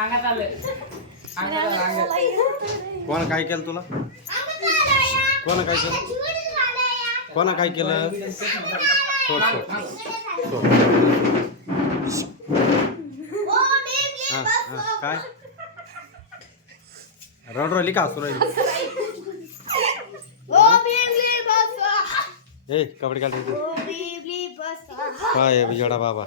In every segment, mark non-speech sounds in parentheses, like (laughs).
अंगात आलं अंगात आलं अंगात कोण काय केलं तुला? कोण काय केलं? कोण काय केलं? सोड सोड सोड. हा हा काय? रड राहिली का? असू राहिली? ए कबड्डी काढली काय येडा बाबा.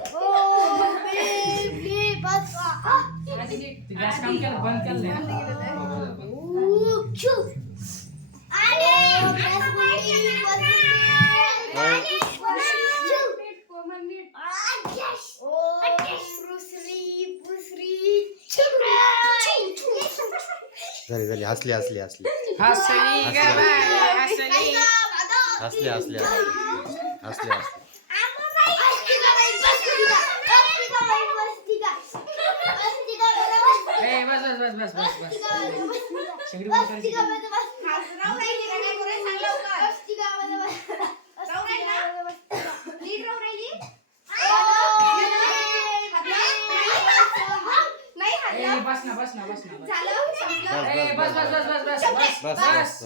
ते गॅस काम केलं बंद केलं नाही. झाली झाली हसली हसली हसली हसली. हसली हसली हसली हसली हसली ए, बस बस बस बस बस बस शेगडी बंद करायची. ए, बस ना बस ना बस ना बस. ए, बस बस बस बस बस बस बस, बस बस,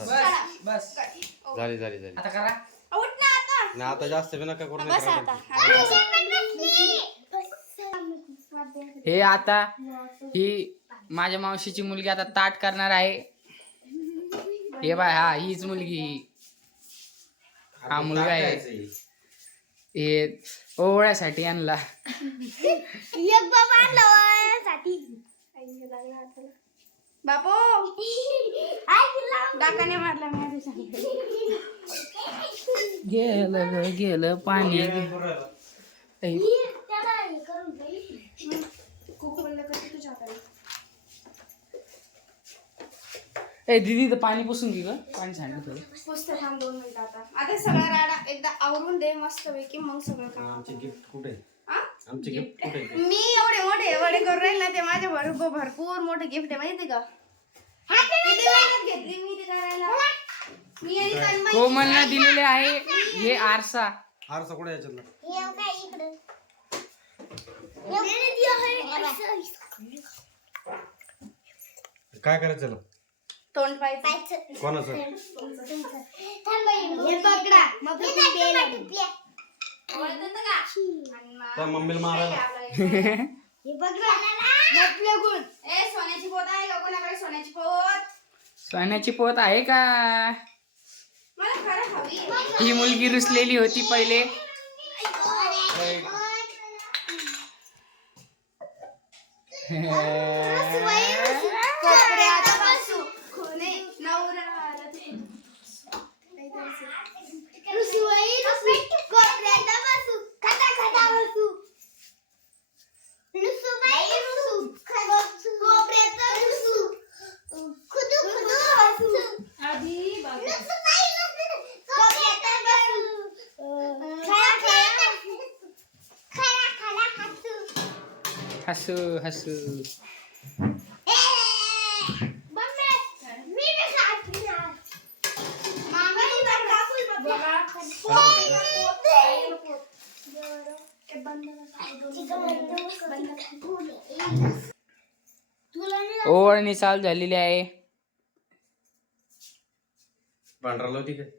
बस बस झाली झाली झाली आता करा ना आता जास्त बी नका करू बस नका. हे आता ही माझ्या मावशीची मुलगी आता ताट करणार आहे हे बाय हा हीच मुलगी हा मुलगा आहे हे ओवळ्यासाठी आणला बापू! डाकाने मारला. गेलं ग गेलं पाणी बोललं तुझ्या हाताने. दीदी तर पाणी पुसून घे ग. पाणी सांगितलं थोडं. पुस्तक थांब दोन मिनिटं आता. आता सगळा राडा एकदा आवरून दे मस्त पैकी मग सगळं काम आमचे गिफ्ट कुठे? आमचे गिफ्ट कुठे? मी वडे करून राहील ना ते माझ्या भरपूर भरपूर मोठे गिफ्ट आहे माहिती का? किती मेहनत घेतली मी ते करायला? मी आणि तन्मय कोमलनं दिलेले आहे हे आरसा. आरसा कुठे याच्यातला? काय करायचं त्याला? तोंड पाहायचं. कोणाचं? हे पकडा. मग तुम्ही द्यायला आवडतं का? आणि मग त्या मम्मीला मारायला. हे पकडा म्हटलं गुण. ए सोन्याची पोत आहे का कोणाकडे? सोन्याची पोत. सोन्याची पोत आहे का? मला खरं हवी. ही मुलगी रुसलेली होती पहिले. (laughs) हसू हसू. ओवळणी चालू झालेली आहे. पांढरा होती काय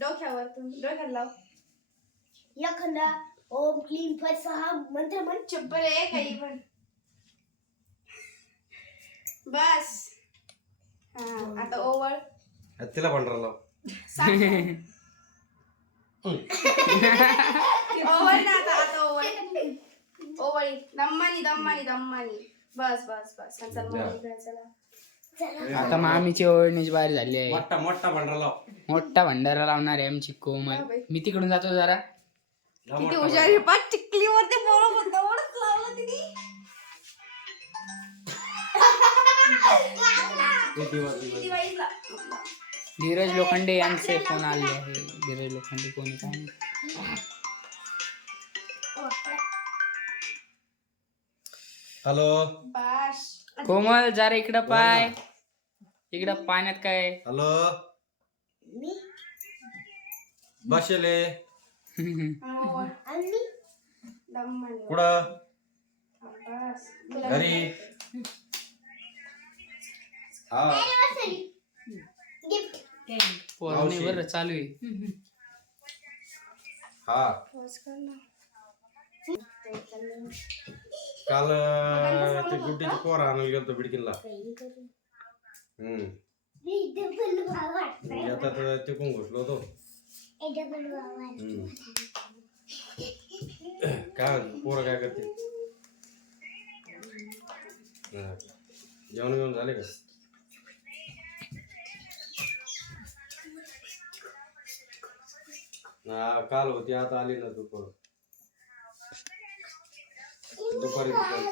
डोक्यावर लाव एखादा ओम क्लीम फट सहा मंत्र म्हण चप्पल आहे काही पण बस हा आता ओवळ तिला पांढरा लाव. ओवळ ना आता आता ओवळ ओवळी दम्मानी दम्मानी दम्मानी. बस बस बस. चल मग जा. इकडे चला. आता मामीची ओवळणीची बाहेर झाली आहे. मोठा मोठा लाव. मोठा भंडारा लावणार आहे आमची कोमल. मी तिकडून जातो जरा. लाव किती मोठा हुशार आहे. पाच टिकलीवरती पोळं होतं एवढंच लावलं तिने. धीरज लोखंडे यांचे फोन आले आहे. धीरज लोखंडे कोणी काय. हॅलो. बाश कोमल जरा इकडं पाय. इकडं पाण्यात काय? हॅलो? मी? बसेले. आणि. कुठं? बस. घरी. हा. गिफ्ट पोर नाही मावशी. बरं चालू आहे. हा. बस कर ना. काल अं, ते गुड्डीची पोर आणायला गेलतो बिडकीनला. येतात तिकून घुसलो होतो. (coughs) काय पोरं काय करते हा. जेवण बिवण झाले का? हा काल होती आता आली ना दुपार. दुपारी दुपारी.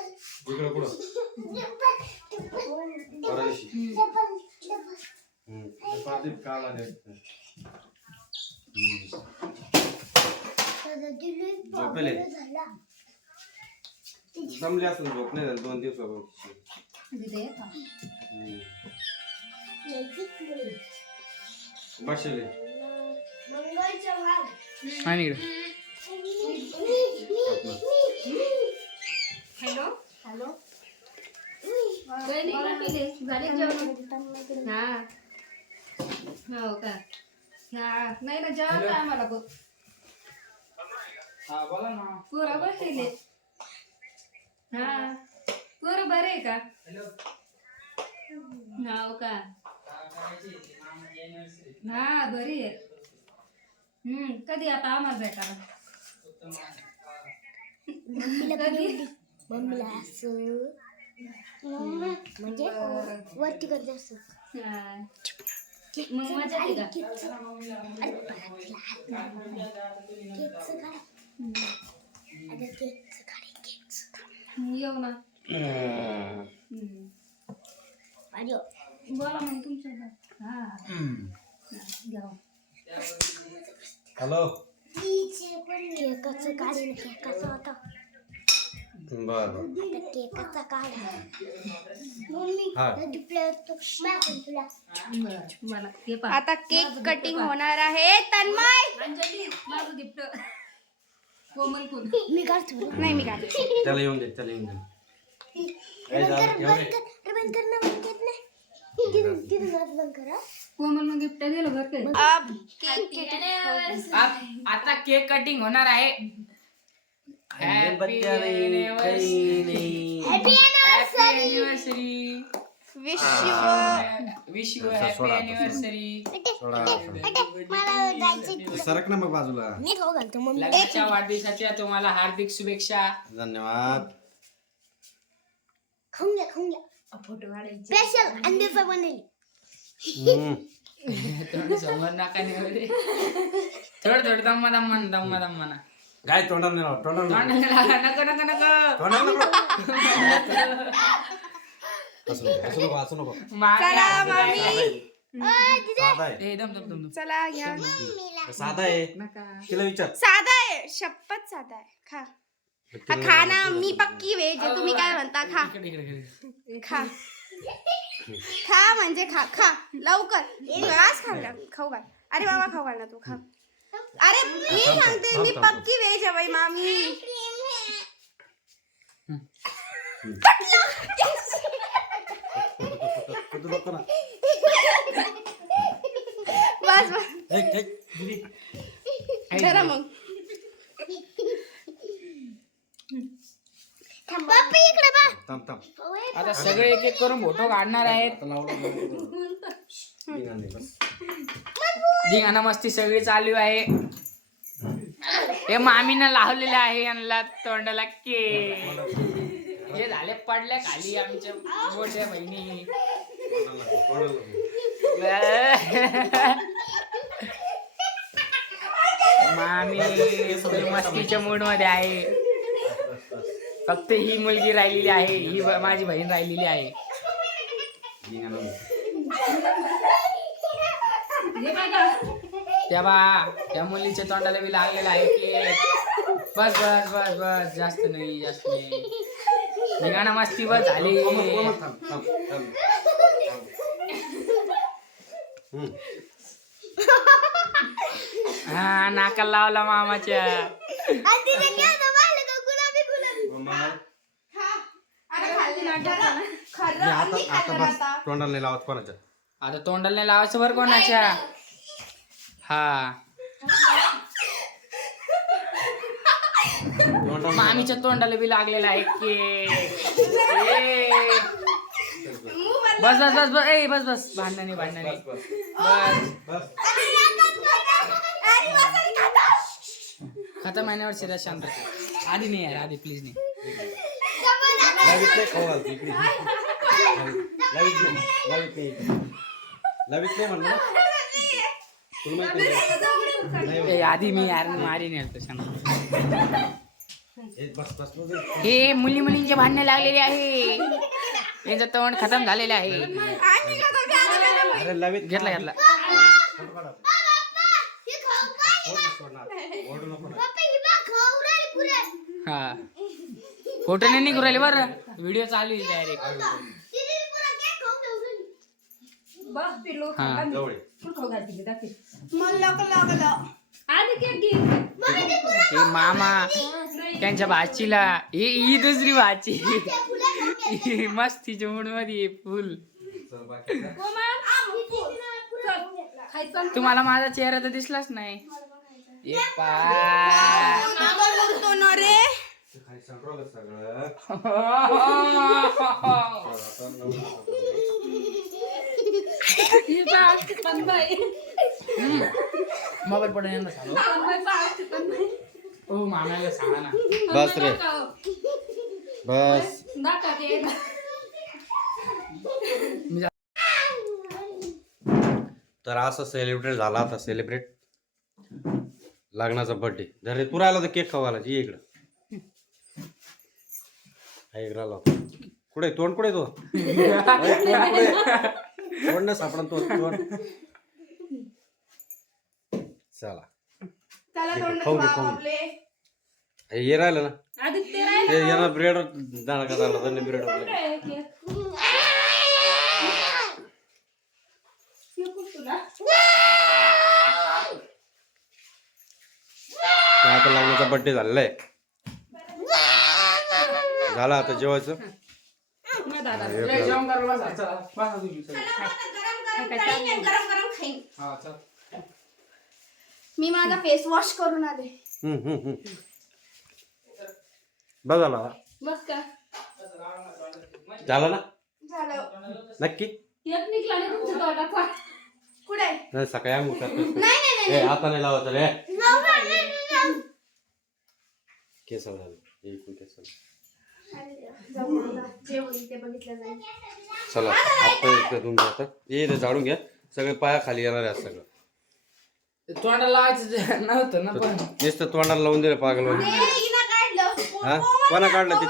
इकडं कुठं परदेशी. हम्म. दुपारी काल आले हम्म. झोपेले. जमले असेल झोप नाही झाली दोन दिवस बसले मंगळच्या वाघ आणि इकडं. हॅलो. हॅलो. झाले जेवण? हा. हो का? हा. नाही ना जेवण काय आम्हाला बघ हा बोला ना. पोरा बसले हा. पोर बरे आहे का? हो का? हा बरी आहे. हम्म कधी आता आम्हाला भेटायला कधी? मम्मीला असं. म्हणजे वरती करते असं हा. मग मजा येते का केकचं काढा अगं केकचं काढा केकचं येऊ ना हम्म. आणि बोला मग तुमच्या हा घ्या हॅलो केकाचं काढीन केकाचं आता बर. आता केकाचा काढा मम्मी हा. डिप्ले तो पण तुला. मला हे पहा. आता केक कटिंग होणार आहे तन्मय. अंजली माझं गिफ्ट. कोमल कोण? मी काढतो नाही मी काय त्याला येऊन दे त्याला येऊन दे. काय झालं? येऊ दे. बंद कर ना बंद कर ना. तिथून तिथून आत बंद कर हा. कोमल मग गिफ्ट दिलं बरं काय अब केक आप- आता केक कटिंग होणार आहे. सरक ना मग बाजूला मी खाऊ घालतो मम्मी लग्नाच्या वाढदिवसाच्या तुम्हाला हार्दिक शुभेच्छा धन्यवाद खाऊन घ्या खाऊन घ्या फोटो काढायचे स्पेशल अंडे फ्राय बनवली हम्म. थोडं समोर नका निघाले थोडं थोडं दम्मा दम्मा दम्मा दम्मा ना काय तोंडाला नाही लावा, तोंडाला नाही नको नको नको. लावा. तोंडाला नको. हसू नको, हसू नको, हसू नको. चला मामी. साधा आहे. ए दम दम दम दम. चला घ्या. साधा आहे. नका. तिला विचार. साधा आहे. शपथ साधा आहे. खा. हा खा ना. मी पक्की व्हेज आहे. तुम्ही काय म्हणता? खा. इकडे इकडे इकडे. खा. खा म्हणजे खा. खा. लवकर. आज खाऊ घाल. अरे बाबा खाऊ घाल ना तू. खा. अरे मी सांगते मी पक्की व्हेज आहे बाई मामी. ना बस. बस एक एक मग बाप्पा इकडे बा. थांब थांब. आता सगळे एक एक करून फोटो काढणार आहेत. आता लावलं निघा नाही, बस. धिंगाणा मस्ती सगळी चालू आहे. हे मामीनं लावलेलं आहे यांना तोंडाला के हे झाले पडल्या खाली आमच्या मोठ्या बहिणी. मामी मस्तीच्या मूडमध्ये आहे. फक्त ही मुलगी राहिलेली आहे ही माझी बहीण राहिलेली आहे निघा ना. हे बघा तेव्हा त्या मुलीच्या तोंडाला बी लागलेलं आहे की. बस बस बस बस जास्त नाही जास्त नाही. धिंगाणा मस्ती बस झाली. हा नाकाला लावला मामाच्या. आता बस तोंडाला नाही लावत कोणाच्या. आता तोंडाला नाही लावायचं बरं कोणाच्या. हा. मामीच्या तोंडाला बी लागलेला आहे केक ए. बस बस बस बस. ए बस बस. भांडणाने भांडणाने बस. खतम महिन्यावर शिरा शांत. आधी नाही यार आधी प्लीज नाही. लावीत नाही म्हणलं ना तुला माहिती आहे नाही ए आधी मी यार मारी नाही आलतो शांत हे मुली मुलींचे भांडणे लागलेले आहे. त्यांचं तोंड खतम झालेलं आहे. अरे लावीत घेतला घेतला. हे फोटो ही. हा नाही निघू राहिले बरं. व्हिडिओ चालू आहे डायरेक्ट हा. जवळ. ये. हे मामा त्यांच्या भाचीला हे ही दुसरी भाची ही मस्तीच्या मूडमध्ये आहे फुल चल. बाकीचं. तुम्हाला माझा चेहरा तर दिसलाच नाही. ए पा. मामा. उरतो ना रे. ते खाली संपवलं सगळं. (laughs) (laughs) मोबाईल पडून यांना सांगू ओ मामाला सांगा ना. बस रे. बस. तर असं सेलिब्रेट झाला आता सेलिब्रेट लग्नाचा बर्थडे जर रे तू राहिला तर केक खावायला ये इकडं. हा इकडं. कुठे तोंड कुठे तो? (laughs) तोंड सापडा तो तोंड. चला. त्याला ठीक आहे, तोंड खाऊ खाऊ. आपले. हे ये राहिलं ना? ते यानं ब्रेड दाणा का झाला? त्यांनी ब्रेड आता बर्थडे झालेला आहे. झाला आता जेवायचं? जेवण करायला बसा, चला, बसा तुम्ही सगळे. हा, चल. मी माझा फेस वॉश करून आले. हम्म, हम्म, हम्म. बस का? झाला ना? झालं. नक्की? कुठे आहे? नाही सकाळी करतो नाही नाही नाही ए आता नाही लावायचं रे केस केस चला आता इकडे धुवून घ्या आता ये इथे झाडून घ्या. सगळे पाया खाली येणार आहे सगळं. तोंडाला लावायचं नव्हतं ना पण. नुसतं तोंडाला लावून दिलं पागल हा? कोणा काढलं ते?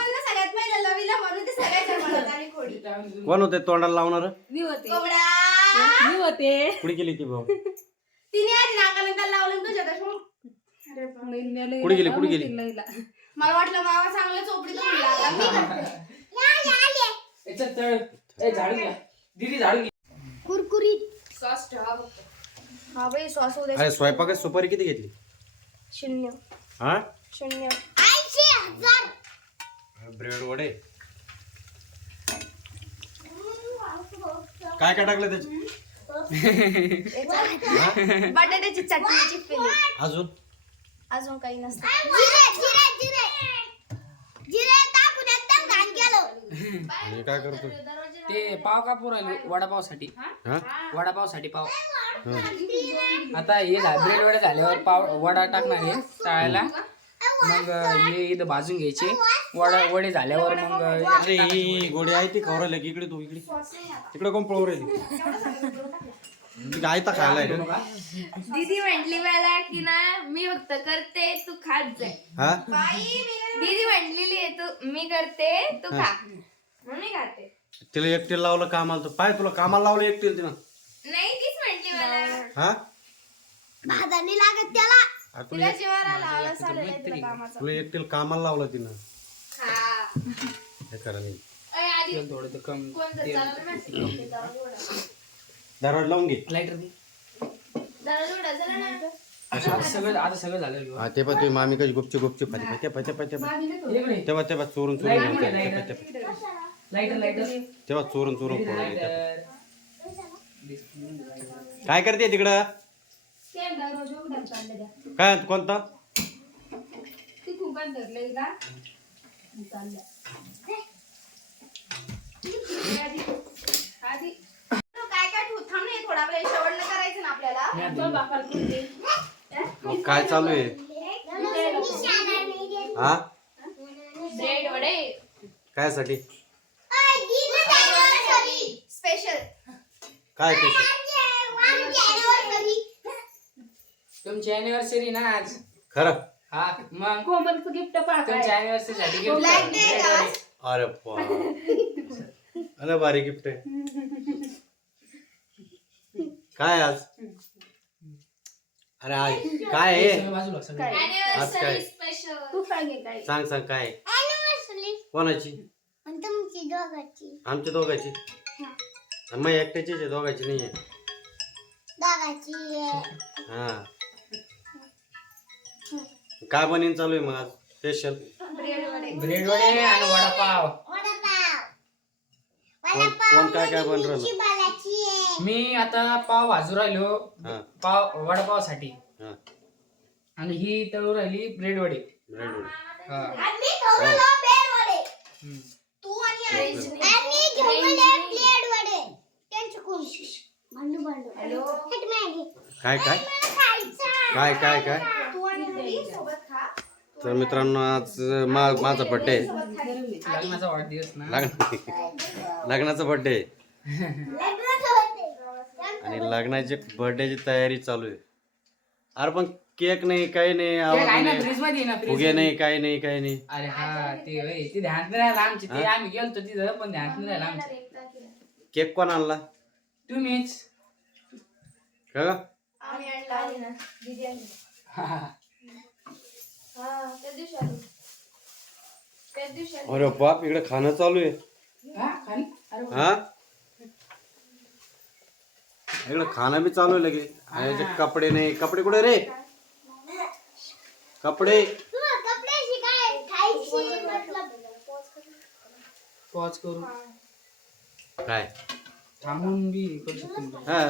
कोण होते तोंडाला लावणार? कुठे गेली ती भाऊ? तिने आधी नाकाला त्याला लावलं तुझ्या अरे बाप. कुठे गेली? कुठे गेली? मला वाटलं मामा चांगलं चोपडी तर म्हणला आता मी करते. याच्यात तळ- ए, झाडून घ्या. दिदी झाडून घ्या कुरकुरीत. सॉस ठेवा फक्त. हा बाई सॉस उद्या अरे स्वयंपाकात सुपारी किती घेतली? शून्य. हा? शून्य. ब्रेड वडे. काय काय टाकलं त्याच्यात? बटाट्याची चटणीची फिलिंग अजून? अजून काही नसतं जिरे जिरे जिरे जिरे टाकून एकदम घाण केलं आणि काय करतो ते पाव कापू राहिले वडापावसाठी? हा? वडापावसाठी पाव. आता हे ब्रेड वडे झाल्यावर पाव वडा टाकणार आहे तळायला. मग हे इथं भाजून घ्यायचे. वडा वडे झाल्यावर मग अरे ही गोडी आहे ती की इकडे तू इकडे. इकडे कोण पळू राहिली? ती गायता खायला आहे. का? दीदी म्हटली मला की ना मी फक्त करते तू खात जाय. हा? दीदी म्हटलेली आहे तू मी करते तू खा. म्हणून मी खाते तिला एकटीला लावलं कामाला तर पाय तुला कामाला लावलं एकटीला तिनं. नाही तीच म्हटली मला. हा? भादाने लागत त्याला. आ, तुला तिला जीवाला लावलं चालेल तुला कामाचं. तुला एकटीला कामाला लावलं तिनं. हा. हे करा नाही अय, आधी तेल थोडं तर कमी कोणतं चाललं लावून घे. लाईटर दे. झालं ना? आता सगळं आता सगळं झालं हा ते पण तुम्ही मामी कशी गुपचूप गुपचूप खाते. ते पण इकडे तेव्हा तेव्हा चोरून चोरून. लाईटर लाईटर तेव्हा चोरून चोरून. लाईटर काय करते तिकडं? काय कोणता? काय काय ठेवू? थांब नाही थोडा शेवटनं करायचं ना आपल्याला. मग काय चालू आहे? हा? ब्रेड वडे. काय साठी काय ते? तुमची अॅनिव्हर्सरी ना आज. खरं? हा मग? कोमलचं गिफ्ट अॅनिव्हर्सरी साठी. अरे अरे भारी गिफ्ट आहे. काय आज? अरे आज काय आहे? बाजूला सगळं. आज काय? तू सांगे काय सांग सांग काय? आहे? कोणाची? तुमची दोघांची. आमच्या दोघांची? मग एकट्याचीच आहे दोघांची नाही आहे. दोघांची हा. काय बनीन चालू आहे मग आज? स्पेशल ब्रेड वडे आणि वडापाव. वडापाव. कोण कोण काय काय बन राहिलं? बालाची आहे मी आता पाव भाजू राहिलो. हा. पाव वडापावसाठी हा. आणि ही तळू राहिली ब्रेड वडे ब्रेड वडे. हा. बेड वडे हम्म. तू आणि आईची आम्ही ठेवले प्लेट वडे त्यांची कोण भांडू भांडू हॅलो हेट मॅगी काय काय? मला खायचं काय काय काय? तू आणि आई सोबत खा. तर मित्रांनो आज मा माझा बड्डे आहे लग्नाचा वाढदिवस ना. लग्न लग्नाचा बड्डे आहे लग्नाचं होते आणि लग्नाची बर्थडेची तयारी चालू आहे. अरे पण केक नाही काही नाही आवड ना नाही. फ्रीजमध्ये आहे ना fridge फुगे. नाही काही नाही काही नाही. अरे हा ते होय. ते ध्यान नाही राहिलं आमचे. ते? आम्ही गेलतो तिथं पण ध्यान नाही राहिलं आमचं. केक कोण आणला? तुम्हीच. का ग? आम्ही आणला ना दीदी आणली हा. त्या दिवशी आलो. त्याच दिवशी आलो. अरे बाप इकडे खाणं चालू आहे. हा, खाली? अरे वा. हा? इकडे खाणं बी चालू आहे लगे. आणि याचे कपडे नाही कपडे कुठे रे? कपडे. कपड्याची काय खायची मतलब. पॉज करू. काय? थांबून बी करू शकतो. हा.